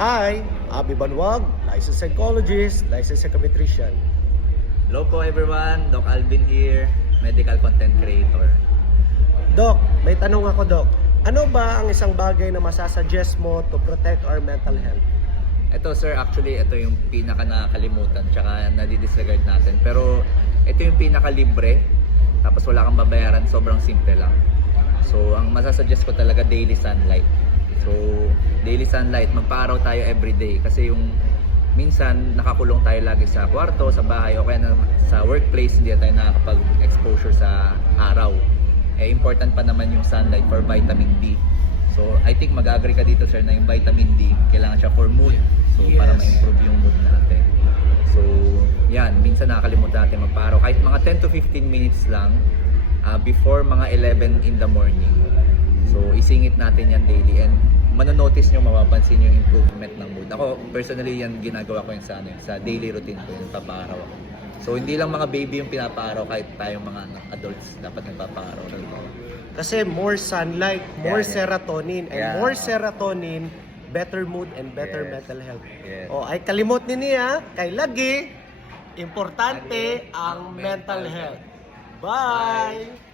Hi, Abi Banwag, licensed psychologist, licensed psychometrician. Hello po everyone, Doc Alvin here, medical content creator. Doc, may tanong ako, Doc. Ano ba ang isang bagay na masasuggest mo to protect our mental health? Ito sir, actually ito yung pinaka nakakalimutan tsaka nadidisregard natin. Pero ito yung pinaka libre, tapos wala kang babayaran, sobrang simple lang. So ang masasuggest ko talaga daily sunlight. So daily sunlight, magpa-araw tayo everyday kasi yung minsan nakakulong tayo lagi sa kwarto, sa bahay o kaya na sa workplace, hindi tayo nakakapag-exposure sa araw. Important pa naman yung sunlight for vitamin D. So I think mag-agree ka dito sir na yung vitamin D kailangan siya for mood. So para ma-improve yung mood natin. So yan, minsan nakakalimutan natin magpa-araw kahit mga 10 to 15 minutes lang before mga 11 in the morning. So isingit natin yan daily and manonotice nyo, mapapansin nyo yung improvement ng mood. Ako personally yan ginagawa ko yun sa daily routine ko, yung papaaraw ako. So hindi lang mga baby yung pinapaaraw, kahit tayong mga adults dapat nagpapaaraw. Kasi more sunlight, more Yeah. serotonin, and Yeah. more serotonin, better mood and better Yes. mental health. Yes. O ay kalimot ni niya, kay lagi, importante ang mental health. Bye!